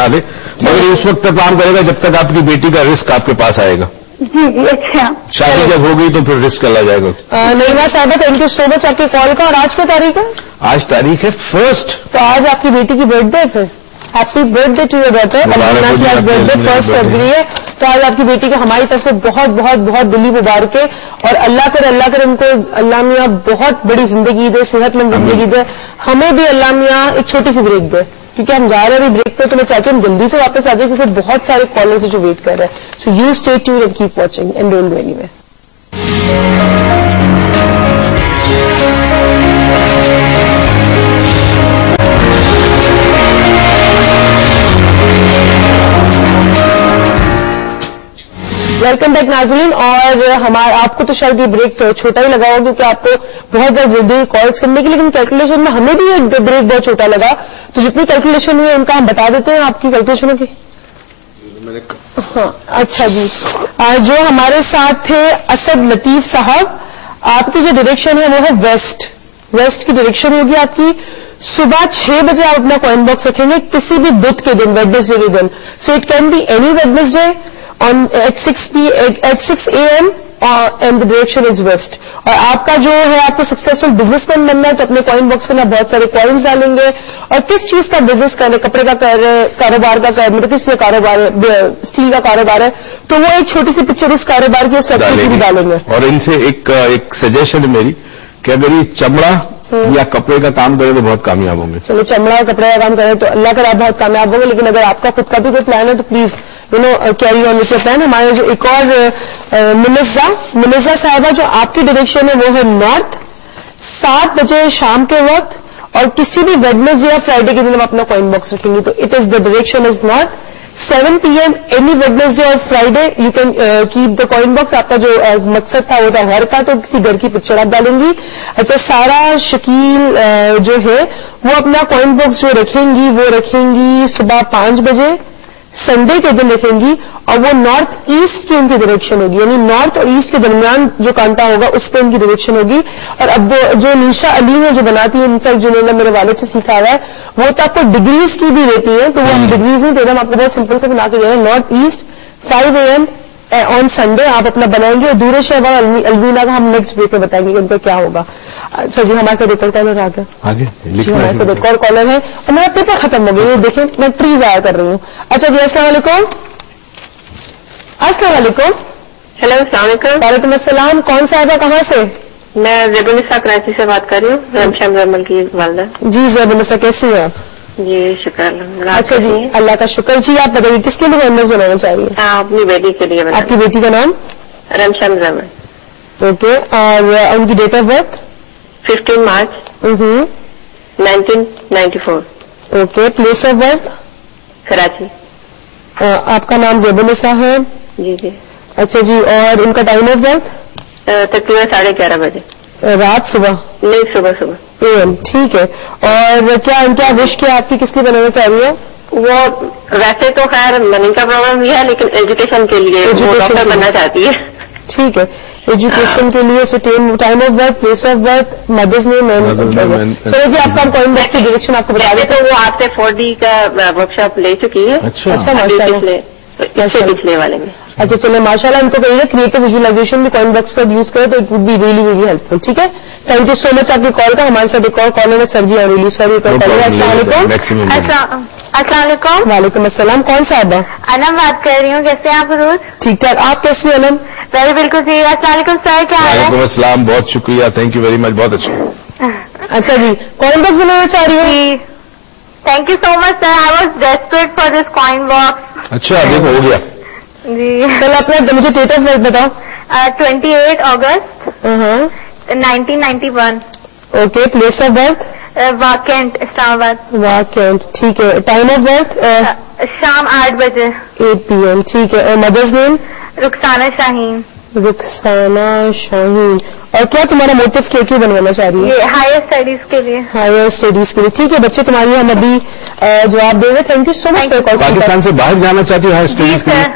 बना दे, मगर उस वक्त तक काम करेगा जब तक आपकी बेटी का रिस्क आपके पास आएगा। जी जी अच्छा। शादी जब हो गई तो फिर रिस्क चला जाएगा। नईमा साहबा थैंक यू सो मच आपके कॉल का। और आज क्या तारीख है? आज तारीख है 1 तो आज आपकी बेटी की बर्थडे है। फिर happy birthday to your daughter. Alina की आज बर्थडे 1 फरवरी है, तो आज आपकी बेटी को हमारी तरफ से बहुत बहुत बहुत दिली मुबारक है। और अल्लाह करे उनको अल्लाह मियाँ बहुत बड़ी जिंदगी दे, सेहतमंद जिंदगी दे। हमें भी अल्लाह मियाँ एक छोटी सी ब्रेक दे, क्योंकि हम जा रहे हैं ब्रेक पे, तो मैं चाहती हूँ हम जल्दी से वापस आ जाए, क्योंकि बहुत सारे कॉलर्स जो वेट कर रहे हैं। So you stay tuned and keep watching and don't go anywhere. Welcome back नाज़रीन। और हमारा आपको तो शायद ये ब्रेक छोटा ही लगा होगा, क्योंकि आपको बहुत ज्यादा जल्दी कॉल्स करने की, लेकिन कैलकुलेशन में हमें भी ये ब्रेक बहुत छोटा लगा। तो जितनी कैलकुलेशन हुई उनका हम बता देते हैं आपकी कैलकुलेशनों की। हाँ अच्छा जी। जो हमारे साथ थे असद लतीफ साहब, आपकी जो डायरेक्शन है वो है वेस्ट की डायरेक्शन होगी आपकी। सुबह 6 बजे आप अपना कॉइन बॉक्स रखेंगे किसी भी बुध के दिन, वेडनेसडे के दिन। So it can be any Wednesday at 6 a.m. and the direction is west. और आपका जो है आपको सक्सेसफुल बिजनेसमैन बनना है, तो अपने कॉइन बॉक्स के अंदर बहुत सारे कॉइन्स डालेंगे। और किस चीज का बिजनेस कर रहे, कपड़े का कर रहे, कारोबार का कर, मतलब किस कारोबार है, स्टील का कारोबार है, तो वो एक छोटी सी पिक्चर उस कारोबार की, उस फैक्ट्री की भी डालेंगे। और इनसे एक सजेशन है मेरी कि अगर ये चमड़ा या कपड़े का काम करे तो बहुत कामयाब होंगे। चलो चमड़ा और कपड़े का काम करें तो अल्लाह का बहुत कामयाब होंगे, लेकिन अगर आपका खुद का भी कोई प्लान है तो please carry on with your plan. हमारे जो एक और मुनिजा साहिबा, जो आपकी डायरेक्शन है वो है नॉर्थ, 7 बजे शाम के वक्त, और किसी भी वेडनेसडे या फ्राइडे के दिन हम अपना कॉइन बॉक्स रखेंगे, तो it is the direction is north. 7 PM any Wednesday और Friday you can keep the coin box. आपका जो मकसद था वो था घर का, तो किसी घर की पिक्चर आप डालेंगी। अच्छा, सारा शकील जो है वो अपना कॉइन बॉक्स जो रखेंगी सुबह 5 बजे संडे के दिन रखेंगी, और वो नॉर्थ ईस्ट की उनकी डायरेक्शन होगी, यानी नॉर्थ और ईस्ट के दरमियान जो कांटा होगा उस पर उनकी डायरेक्शन होगी। और अब जो निशा अली है जो बनाती है, इनफैक्ट जिन्होंने मेरे वालिद से सीखा हुआ है, वो तो आपको डिग्रीज की भी देती है, तो वो हम डिग्रीज नहीं दे रहे, हम आपको बहुत सिंपल से बना के दे रहे हैं। North east 5 AM on Sunday आप अपना बनाएंगे, और दूर शहबाज अलवीना का हम नेक्स्ट ब्रेक में बताएंगे कि उनका क्या होगा। अच्छा जी, हमारे साथ एक और कॉलर आगे हमारे साथ एक और कॉलर है, और मेरा पेपर खत्म हो गया, ये देखें मैं ट्री जाया कर रही हूँ। अच्छा जी, अस्सलाम वालेकुम। हेलो, अस्सलाम वालेकुम। वालेकुम अस्सलाम। कौन साहिबा, कहाँ से? मैं ज़ेबुनिसा कराची से बात कर रही हूँ, रमशम रमल की वालदा। जी ज़ेबुनिसा, कैसी हैं आप? जी शुक्र अल्लाह। अच्छा जी, अल्लाह का शुक्र। जी आप बताइए किसके लिए कॉइन बॉक्स बनाना चाहिए? अपनी बेटी के लिए। आपकी बेटी का नाम? रमशम रमल। ओके, और उनकी date of birth? 15 March 1994। Okay, place of birth? Karachi. आपका नाम ज़ेबुनिसा है? जी जी। अच्छा जी, और उनका टाइम ऑफ बर्थ? तकरीबन 11:30 बजे। रात, सुबह? नहीं, सुबह AM। ठीक है। और क्या विश क्या आपकी, किस लिए बनाना चाह रही है? वो वैसे तो खैर मनी का प्रॉब्लम भी है, लेकिन एजुकेशन के लिए डॉक्टर बनना चाहती है। ठीक है, एजुकेशन के लिए। Time of birth, place of birth, mother's name. चलो जी, आपका कॉइन बॉक्स की डायरेक्शन आपको बता देते हैं। वो आपसे 4D का वर्कशॉप ले चुकी है। अच्छा माशाल्लाह, पिछले वाले में। अच्छा चले माशाल्लाह, इनको कहिए क्रिएटिव विजुअलाइजेशन भी कॉइन बॉक्स का यूज करें तो it would be really really helpful. ठीक है, थैंक यू सो मच आपकी कॉल का। हमारे साथ एक और कॉलर है सरजी और रियली सॉरी। अस्सलाम वालेकुम अस्सलाम। कौन साहब? अलम बात कर रही हूँ, कैसे आप रोज? ठीक ठाक, आप कैसी अलम? वेरी बिल्कुल सही। अस्सलाम सर, क्या हाल है? वालेकुम अस्सलाम, बहुत शुक्रिया, थैंक यू वेरी मच, बहुत अच्छा। अच्छा जी, कॉइन बॉक्स बनाना चाह रही हूँ? Thank you so much sir, I was desperate for this coin box. अच्छा, देखो हो गया जी। चलो अपना मुझे डेट ऑफ बर्थ बताओ। 28 अगस्त 1991। Okay, place of birth? Vacant, Islamabad. Vacant, ठीक है। Time of birth? शाम 8 बजे 8 PM। ठीक है, और मदर्स नेम? रुखसाना शाहीन। रुखसाना शाहीन। और क्या तुम्हारा मोटिव क्यों बनवाना चाह रही है? ये हायर स्टडीज के लिए। हायर स्टडीज के लिए, ठीक है बच्चे, तुम्हारी हम अभी जवाब देंगे। Thank you so much. Pakistan से बाहर जाना चाहती है हायर स्टडीज के लिए?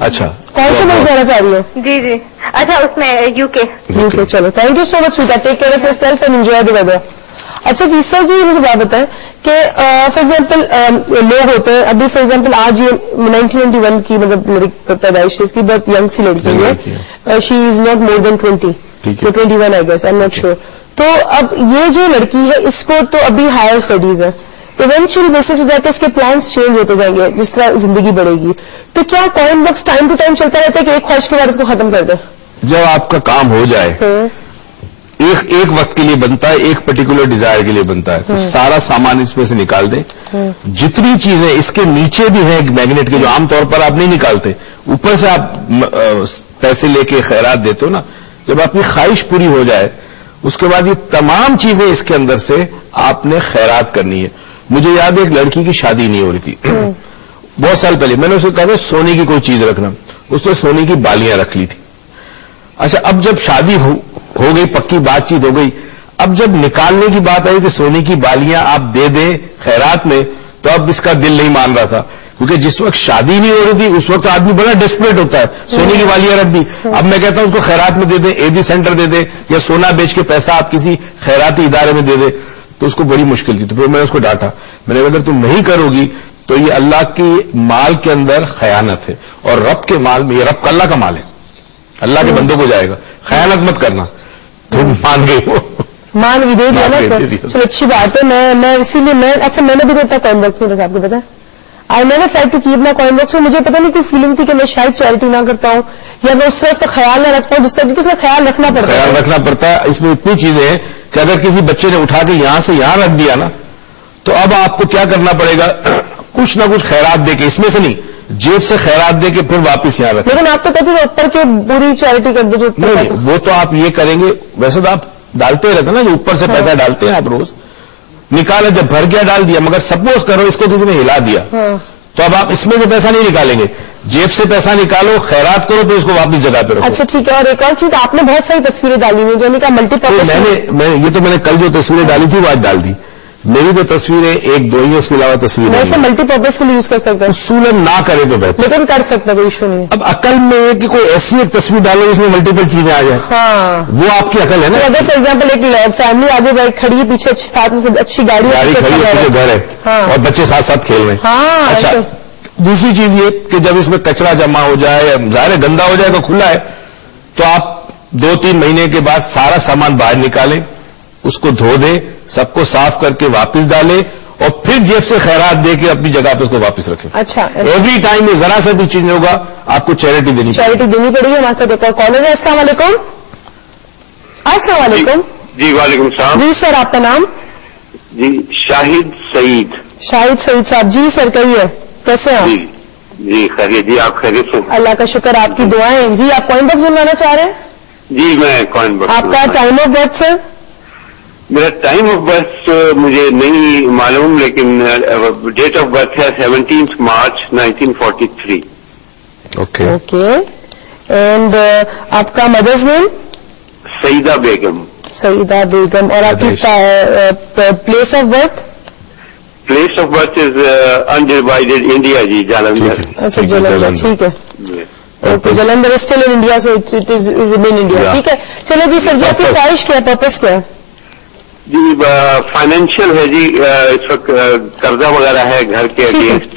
अच्छा, कौन से मुल्क जाना चाह रही है? जी जी। अच्छा, उसमें यूके। चलो, थैंक यू सो मच स्वीटा, take care of yourself and enjoy the weather. अच्छा जी सर जी, मुझे बात बताएं کہ فار ایگزامپل لوگ ہوتے ہیں ابھی فار ایگزامپل آج یہ 1991 کی مطلب پیدائش اس کی بہت ینگ سی لڑکی ہے, she is not more than 20 21 I guess, I am not sure. تو اب یہ جو لڑکی ہے اس کو تو ابھی ہائر اسٹڈیز ہے, ایونچوئل بیسس ہو جاتا ہے اس کے پلانس چینج ہوتے جائیں گے جس طرح زندگی بڑھے گی. تو کیا coin box time to time چلتا رہتا ہے کہ ایک خواہش کے بعد اس کو ختم کر دیں؟ جب آپ کا کام ہو جائے ایک وقت کے لیے بنتا ہے, ایک پرٹیکولر ڈیزائر کے لیے بنتا ہے, تو سارا سامان اس میں سے نکال دیں. جتنی چیزیں اس کے نیچے بھی ہیں میگنیٹ کے جو عام طور پر آپ نہیں نکالتے, اوپر سے آپ پیسے لے کے خیرات دیتے ہو نا, جب آپ کی خواہش پوری ہو جائے اس کے بعد یہ تمام چیزیں اس کے اندر سے آپ نے خیرات کرنی ہے. مجھے یاد ہے ایک لڑکی کی شادی نہیں ہو رہی تھی بہت سال پہلے, میں نے اسے کہا سونے کی کوئی چیز رکھنا, اس نے سونے کی بالیاں رکھ لی تھی. اچھا اب جب شادی ہو گئی, پکی بات چیت ہو گئی, اب جب نکالنے کی بات آئی کہ سونے کی بالیاں آپ دے دیں خیرات میں, تو اب اس کا دل نہیں مان رہا تھا, کیونکہ جس وقت شادی نہیں ہو رہی تھی اس وقت آدمی بڑا ڈیسپریٹ ہوتا ہے, سونے کی بالیاں رکھ دی. اب میں کہتا ہوں اس کو خیرات میں دے دیں, AD سینٹر دے دیں, یا سونا بیچ کے پیسہ آپ کسی خیراتی ادارے میں دے دیں, تو اس کو بڑی مشکل تھی. تو پھر میں نے اس کو ڈانٹا, میں نے کہا اگر تم نہیں کرو گی تو یہ اللہ کی مال کے اندر خیانت ہے, اور رب کے مال میں, یہ رب کا اللہ کا مال ہے, اللہ کے بندوں کو جائے گا, خیانت مت کرنا. تو مان گئی وہ, مان بھی دے دیا نا سر, چلو اچھی بات ہے. میں اسی لیے اچھا میں نے بھی دیتا کوائن باکس نہیں رکھا, آپ کو پتا ہے میں نے ٹرائی ٹو کیپ نا کوائن باکس. مجھے پتا نہیں کوئی فیلنگ تھی کہ میں شاید چیریٹی نہ کر پاؤں, یا میں اس طرح اس کا خیال نہ رکھ پاؤں جس طرح, کیونکہ اس کا خیال رکھنا پڑتا ہے. خیال رکھنا پڑتا ہے. اس میں اتنی چیزیں ہیں کہ اگر کسی بچے نے اٹھا کے یہاں سے یہاں رکھ دیا نا, تو اب آپ کو کیا کرنا پڑے گا, کچھ نہ کچھ خیرات دے کے, اس میں سے نہیں, جیب سے خیرات دے کے پھر واپس یہاں رکھ. لیکن آپ تو کہتے ہیں اوپر کے پوری چیریٹی کر دو. نہیں, وہ تو آپ یہ کریں گے, ویسے تو آپ ڈالتے رہتے نا, جو اوپر سے پیسہ ڈالتے ہیں آپ روز, نکالا جب بھر گیا ڈال دیا. مگر سپوز کرو اس کو کسی نے ہلا دیا, تو اب آپ اس میں سے پیسہ نہیں نکالیں گے, جیب سے پیسہ نکالو, خیرات کرو, تو اس کو واپس جگہ پہ رکھو. اچھا ٹھیک ہے. اور ایک اور چیز, آپ نے بہت ساری تصویریں ڈالی ہوئی, یعنی کہ ملٹی پرپز. یہ تو میں نے کل جو تصویریں ڈالی تھی وہ آج ڈال دی. میری تو تصویریں ایک دو ہی, اس کے علاوہ تصویریں ویسے ملٹی پرپز کے لیے یوز کر سکتے ہیں, اصولاً نہ کرے تو بہتر, لیکن کر سکتا کوئی ایشو نہیں. اب عقل میں کہ کوئی ایسی ایک تصویر ڈالو جس میں ملٹیپل چیزیں آ جائیں, ہاں وہ آپ کی عقل ہے نا. اگر فار ایگزامپل ایک فیملی آگے بیٹھ کھڑی ہے, پیچھے ساتھ میں اچھی گاڑی کھڑی ہے, گھر ہے, اور بچے ساتھ ساتھ کھیل رہے ہیں. اچھا, دوسری چیز یہ کہ جب اس میں کچرا جمع ہو جائے, ظاہر گندا ہو جائے تو کھلا ہے, تو آپ 2-3 مہینے کے بعد سارا سامان باہر نکالیں, اس کو دھو دیں, سب کو صاف کر کے واپس ڈالیں, اور پھر جیب سے خیرات دے کے اپنی جگہ پہ اس کو واپس رکھیں. اچھا, ایوری ٹائم یہ ذرا سا بھی چینج ہوگا آپ کو چیریٹی دینی پڑے گی. ہمارے ساتھ ایک اور کالر ہے. السلام علیکم. السلام علیکم. جی وعلیکم السلام. جی سر, آپ کا نام؟ جی شاہد سعید. شاہد سعید صاحب, جی سر کہیے کیسے ہیں؟ جی خیریت. جی آپ خیریت سے؟ اللہ کا شکر, آپ کی دعائیں. جی آپ کوائن باکس بنوانا چاہ رہے ہیں؟ جی میں کوائن باکس. آپ کا ٹائم آف برتھ سر؟ میرا ٹائم آف برتھ مجھے نہیں معلوم, لیکن ڈیٹ آف برتھ ہے 17 مارچ 1943. اوکے. اینڈ آپ کا مدرز نیم؟ سعیدہ بیگم. سعیدہ بیگم. اور آپ کی place of birth? Place of birth is undivided India. جی جالندھر. اچھا جلندھر, ٹھیک ہے. Okay, Jalandhar still in India, so it is remain India. ٹھیک ہے, چلو جی سر, جی آپ کی خواہش کیا ہے, پرپز کیا ہے؟ جی فائنینشیل ہے جی, اس وقت قرضہ وغیرہ ہے گھر کے اگینسٹ.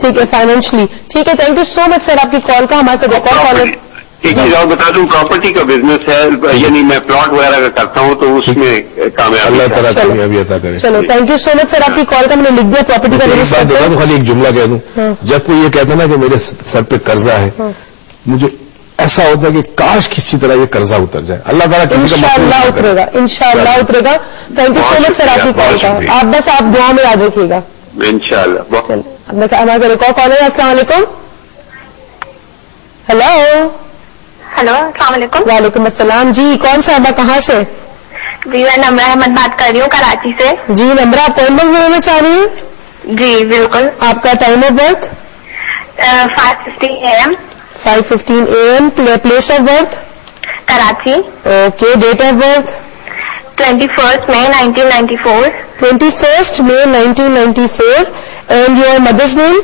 ٹھیک ہے, فائنینشلی ٹھیک ہے. تھینک یو سو مچ سر آپ کی کال کا. ہمارے ساتھ ایک اور کالر. ایک چیز اور بتا دوں, پراپرٹی کا بزنس ہے, یعنی میں پلاٹ وغیرہ کا کرتا ہوں, تو اس میں کامیاب. اللہ تعالیٰ کامیابی عطا کرے. چلو تھینک یو سو مچ سر آپ کی کال کا. میں نے لکھ دیا پراپرٹی کا بزنس. خالی ایک جملہ کہہ دوں, جب کوئی یہ کہتا نا کہ میرے سر پہ قرضہ ہے, مجھے ایسا ہوتا ہے کہ کاش کسی طرح یہ قرضہ اتر جائے. اللہ تعالیٰ کسی کا انشاءاللہ اترے گا, انشاءاللہ اترے گا. تھینک یو سو مچ سر آپ کی کال کا. آپ بس آپ دعا میں یاد رکھیے گا انشاءاللہ. چلے ہمارے ساتھ ایک اور کال ہے. السلام علیکم. ہیلو. ہلو, السلام علیکم. وعلیکم السلام. جی کون صاحبہ, کہاں سے؟ جی میں نمرہ احمد بات کر رہی ہوں, کراچی سے. جی نمرہ, آپ کوائن باکس بنانا چاہ رہی ہیں؟ جی بالکل. آپ کا time of birth? 5:15 AM. 5:15 AM. Place of birth? Karachi. Okay. Date of birth? 21 May 1994. 21 May 1994. And your mother's name?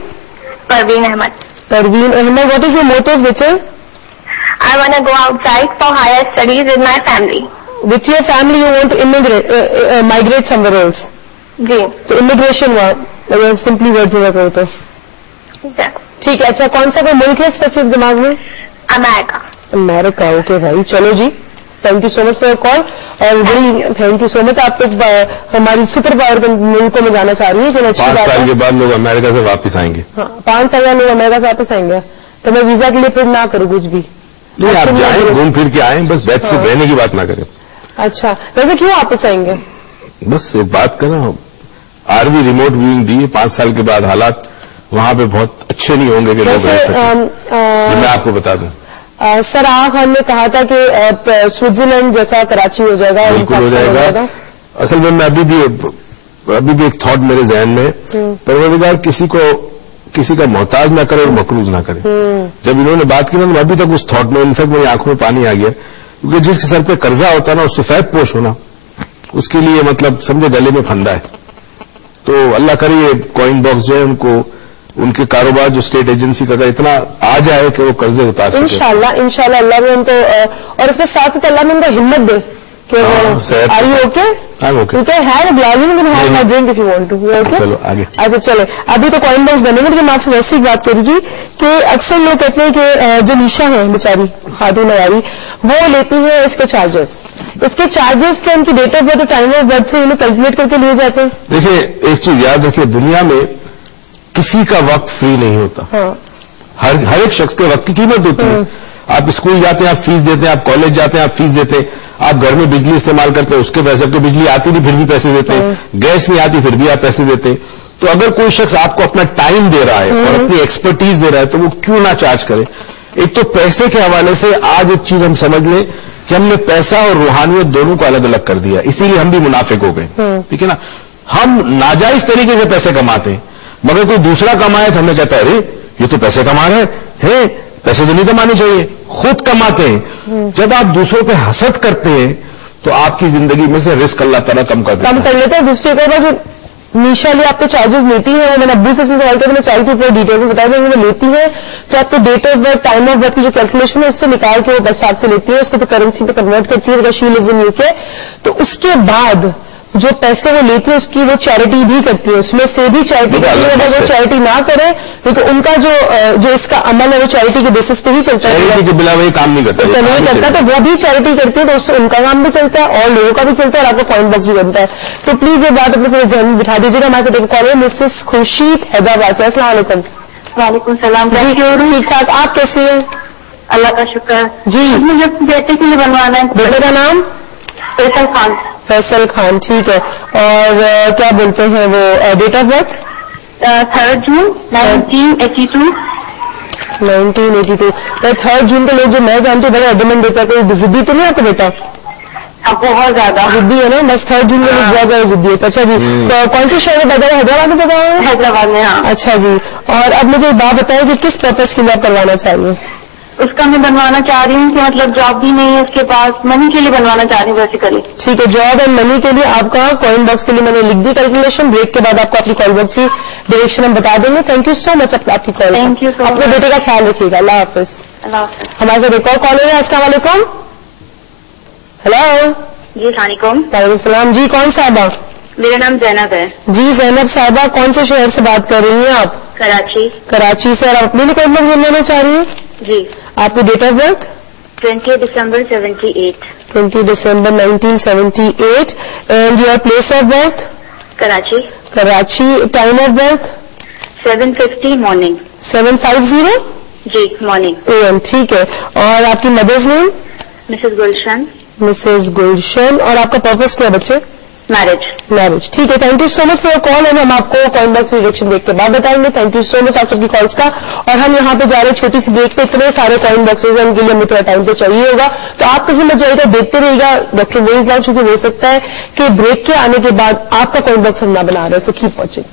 Parveen Ahmed. Parveen Ahmed. What is your motto, بچے؟ I want to go outside for higher studies with my family. with your family you want to immigrate, migrate somewhere else. जी तो immigration हुआ, simply words में कहो तो ठीक है. अच्छा, कौन सा कोई मुल्क है स्पेसिफिक दिमाग में? अमेरिका. अमेरिका. ओके भाई, चलो जी, thank you so much for your call. और बड़ी थैंक यू सो मच. आप तो हमारी सुपर पावर के मुल्कों में जाना चाह रही है. चलो, अच्छी बात है. 5 साल के बाद लोग अमेरिका से वापस आएंगे. हाँ, 5 साल बाद लोग अमेरिका से वापस आएंगे. तो मैं वीजा के लिए फिर ना करूँ कुछ भी. नहीं, आप जाएं, घूम फिर के आए, बस बेड से रहने की बात ना करें. अच्छा, वैसे क्यों वापस आएंगे? बस एक बात करो, आर्मी रिमोट व्यूइंग दी, 5 साल के बाद हालात वहां पे बहुत अच्छे नहीं होंगे कि लोग रह सकें. मैं आपको बता दूं, सर आगा खान ने कहा था कि स्विट्जरलैंड जैसा कराची हो जाएगा. बिल्कुल हो जाएगा. असल में मैं अभी भी एक थॉट मेरे जहन में, परवरदिगार किसी का मोहताज ना करे और मकरूज ना करे. जब इन्होंने बात की ना, मैं अभी तक उस थॉट में, इनफैक्ट मेरी आंखों में पानी आ गया, क्योंकि जिसके सर पे कर्जा होता है ना, सफेद पोश होना उसके लिए मतलब समझे गले में फंदा है. तो अल्लाह करे ये कॉइन बॉक्स जो है उनको, उनके कारोबार जो स्टेट एजेंसी का इतना आ जाए कि वो कर्जे उतार सके. इंशाल्लाह अल्लाह भी उनको, और इसके साथ साथ अल्लाह में उनको हिम्मत दे कि are you okay? You can have a glass, you can have my drink if you want to. Okay, चलो आगे. अच्छा चले, अभी तो कॉइन बॉक्स बनेंगे, लेकिन मैं आपसे वैसी बात करेगी कि अक्सर लोग कहते हैं कि जो निशा है बेचारी खातून हमारी, वो लेती है इसके चार्जेस. इसके चार्जेस के उनकी डेट ऑफ बर्थ और टाइम ऑफ बर्थ से इन्हें कैलकुलेट करके लिए जाते हैं. देखिए, एक चीज याद रखिए, दुनिया में किसी का वक्त फ्री नहीं होता. हाँ. हर एक शख्स के वक्त की कीमत होती है. आप स्कूल जाते हैं, आप फीस देते हैं, आप कॉलेज जाते हैं, आप फीस देते हैं, आप घर में बिजली इस्तेमाल करते हैं, उसके पैसे, आपको बिजली आती नहीं फिर भी पैसे देते हैं, गैस नहीं आती फिर भी आप पैसे देते हैं. तो अगर कोई शख्स आपको अपना टाइम दे रहा है और अपनी एक्सपर्टीज दे रहा है, तो वो क्यों ना चार्ज करे. एक तो पैसे के हवाले से आज एक चीज हम समझ लें कि हमने पैसा और रूहानियत दोनों को अलग अलग कर दिया, इसीलिए हम भी मुनाफिक हो गए. ठीक है ना. हम नाजायज तरीके से पैसे कमाते हैं, मगर कोई दूसरा कमाए तो हमें कहता है अरे ये तो पैसे कमा रहे हैं, पैसे तो नहीं कमाने चाहिए, खुद कमाते हैं. जब आप दूसरों पे हसद करते हैं तो आपकी जिंदगी में से रिस्क अल्लाह ताला कम कर लेते हैं. दूसरी को जो निशा लिए आपको चार्जेस लेती है, वो मैंने अब्बू से सवाल किया, मैं चाहती थी पूरे डिटेल में बता दें. वो लेती है तो आपको date of birth, time of birth की जो कैलकुलेशन है उससे निकाल के वो 10 साल से लेती है, उसको तो करेंसी पे कन्वर्ट करती है, शी लिव्स इन यूके. तो उसके बाद जो पैसे वो लेती है उसकी वो चैरिटी भी करती है, उसमें से भी चैरिटी करती है. अगर वो चैरिटी ना करे तो उनका जो इसका अमल है वो चैरिटी के बेसिस पे ही चलता है. चैरिटी के बिना वही काम नहीं करता, नहीं करता. तो वो भी चैरिटी करती है, तो उससे उनका काम भी चलता है और लोगों का भी चलता है और आपको कॉइन बॉक्स भी बनता है. तो प्लीज ये बात अपने थोड़े जहन में बिठा दीजिएगा. हमारे साथ एक कॉल है मिसेस खुर्शीद हैदराबाद से. अस्सलाम वालेकुम. वालेकुम सलाम. ठीक ठाक, आप कैसी हैं? अल्लाह का शुक्र जी. मुझे बेटे के लिए बनवाना है. बेटे का नाम? फैसल खान. फैसल खान, ठीक है. और क्या बोलते हैं वो, डेट ऑफ बर्थ? 3 जून 1982. 1982. 3 जून के लोग जो मैं जानती हूँ बड़े एडमेंट देता है. कोई जिद्दी तो नहीं आपका बेटा? बहुत ज्यादा जिद्दी है ना, बस 3 जून के लोग बहुत ज्यादा जिद्दी है. अच्छा जी, तो कौन से शहर में पैदा है? हैदराबाद में पैदा है? हैदराबाद में. हाँ. अच्छा जी. और अब मुझे एक बात बताइए कि किस पर्पज के लिए आप करवाना चाहिए? उसका मैं बनवाना चाह रही हूँ कि मतलब जॉब भी नहीं है उसके पास, मनी के लिए बनवाना चाह रही हूँ बेसिकली. ठीक है, जॉब एंड मनी के लिए आपका कॉइन बॉक्स के लिए मैंने लिख दी कैलकुलेशन. ब्रेक के बाद आपको अपनी कॉइन बॉक्स की डायरेक्शन हम बता देंगे. थैंक यू सो मच आपकी call. Thank you so much. अपने बेटे का ख्याल रखिएगा. अल्लाह हाफिज. हमारे साथ एक और कॉलर है. अस्सलाम वालेकुम. हेलो जी. सलाम. वालेकुम सलाम. जी, कौन साहबा? मेरा नाम जैनब है. जी जैनब साहबा, कौन से शहर से बात कर रही हैं आप? कराची. कराची से. आप अपने लिए कॉइन बॉक्स बनवाना चाह रही हैं? जी. आपकी डेट ऑफ बर्थ? 20 दिसंबर 78. 20 दिसंबर 1978. And your place of birth? Karachi. Karachi. Time of birth? 7:50 morning. 7:50? जी मॉर्निंग. AM. ठीक है. और आपकी mother's name? Mrs Gulshan. Mrs Gulshan. और आपका पर्पस क्या बच्चे? मैरिज. ठीक है. Thank you so much for your call. And हम आपको कॉइन बॉक्स डायरेक्शन ब्रेक के बाद बताएंगे. थैंक यू सो मच आप सबकी कॉल्स का. और हम यहाँ पे जा रहे हैं छोटी सी ब्रेक पे. इतने सारे कॉइन बॉक्सेज हैं, उनके लिए हमें थोड़ा टाइम तो चाहिए होगा. तो आप कहीं मत जाइएगा, देखते रहिएगा डॉक्टर वेज लाइन, क्योंकि हो सकता है कि ब्रेक के आने के बाद आपका कॉइन बॉक्स हम ना बना रहे. So keep watching.